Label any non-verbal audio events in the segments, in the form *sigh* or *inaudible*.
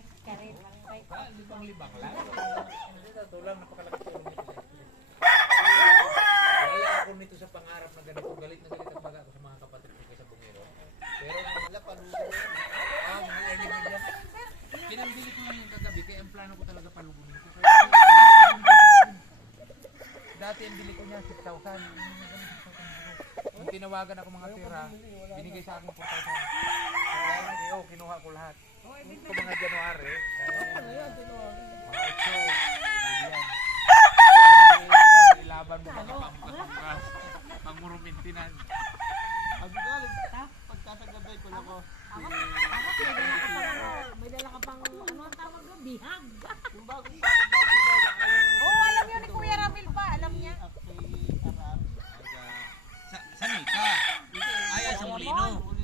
hot fight, hot fight ka rin. Hot fight. Ah, libang-libang lang. Napakalaki tulong nito Kaya ako nito sa pangarap na ganito, galit na galit ang ko mga kapatid ko sa Bungero. Pero wala pa Ah, mga earning media. Pinambili ko lang yung kagabi, kaya ang plano ko talaga palugunin ko. Dati ang ko niya 6,000. Nung tinawagan ako mga tira, binigay sa akin 4,000. Kaya, eh, oh, ko lahat. Ito mga January. Kaya, mga ito. Yan. Hindi ilaban mo mga pangkas. Pangurumintinan. Ang galing. Pagkasagabay ko na ko. Ako, may dala ka pang, ano ang tawag doon? Bihag. Yung bago, bago, bago, bago, Oo, oh, alam niya ni Kuya Ramil pa, alam niya. Actually, Arab. Sa, sa Nika. Ay, sa Molino.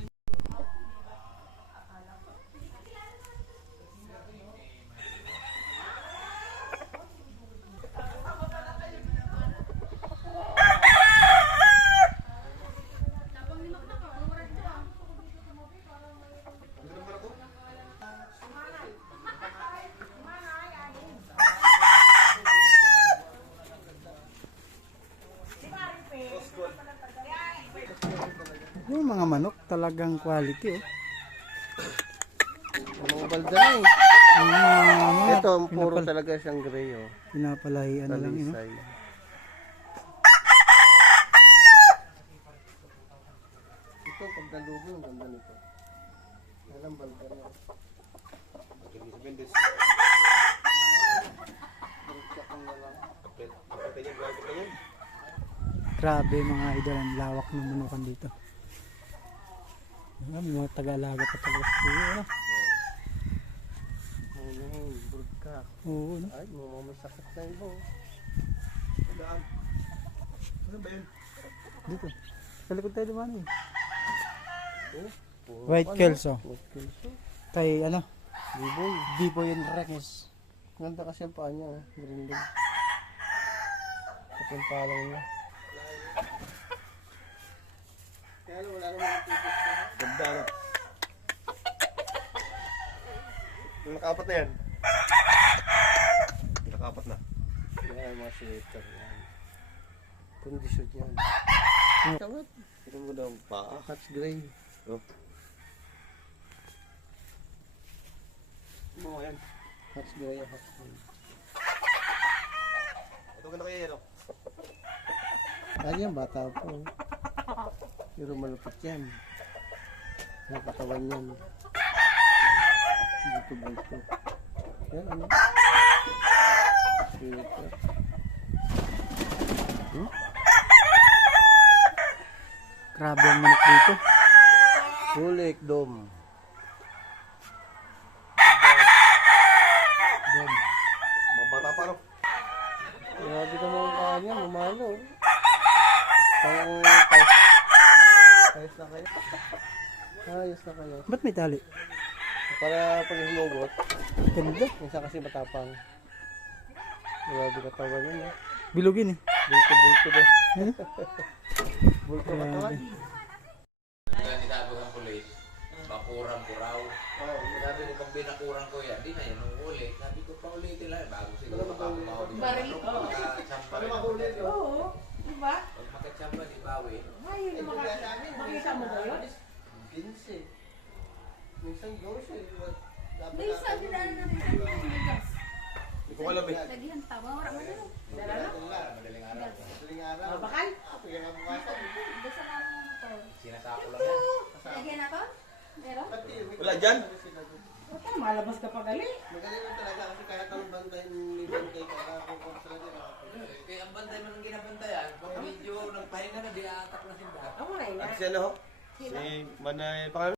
Mga manok talagang quality oh. Mga balda na eh. Ano, Ito, puro pinapal- talaga siyang gray oh. pinapalahian na lang yun. oh. Talisay. Ito, pag nalubo, ang ganda nito. Alam, balda na. Balik ang lalaki. Grabe mga idol, ang lawak ng manukan dito. Ayan, may mga taga-alaga pa talaga sa kuya. Ano? Ano yun, brood ka. Oo, no? Ay, mga may sakit na ito. Dito. Sa likod tayo dumaan eh. Oh, White ano, Kelso. White Kelso. Tay, ano? Biboy. Bibo yun Rex. Ganda kasi ang paa niya, oh. green. At yung palang niya. Kaya lang, wala namang tipis ko. Ganda na. Nakapat na yan. Nakapat na. Yan, mga sweater yan. Kondisyon yan. Kawat. Ito mo daw paa. Hats gray. Oh. Mo yan. Hats gray, hats gray. Ito ka na kaya yan, oh. Ay, yan, bata po. Pero malupit yan. Ang katawan yan. Dito bulto. Yan, ano? Sweater. Hmm? Grabe ang manok dito. Kulik, dom. Dom. Mga bata pa, no? Grabe ka mga kanya, mamalo. Pang kais. Kais na kayo. Ayos na kayo. Ba't may tali? Para pag hinugot, Ganda. minsan kasi matapang. Grabe katawan yun, eh. Bilugin eh. Bulto, bulto daw. Ano? *laughs* Bulto Grabe. katawan. Kaya nitago ng pulis, bakurang kuraw. Sabi ko, pag binakurang ko yan, di na yan uli. Sabi ko, paulitin lang. Bago siguro makakumaw din. Baril. Pagkachamba rin. Oo, di ba? Pag makachamba, di bawi. Ayun, makita mo ba yun? 15. Minsan 12. Dapat May sabi na ano na rin. Hindi ko alam, eh. Lagihan tawa, wala mo na. Dala na? Madaling araw. Madaling araw. Bakal? Kaya nga bukasan. Basta lang ito. Sinasako lang yan. Lagyan ako? Meron? Wala dyan? Baka malabas ka pa gali. Magaling lang talaga kasi kahit ang bantayan ni Bantay ka na kung kung. Eh, ang bantay mo nang ginabantayan, pag medyo nagpahinga na, di aatak na simbahan. Ako na yun. At si ano, ho? Si Manay, pangalan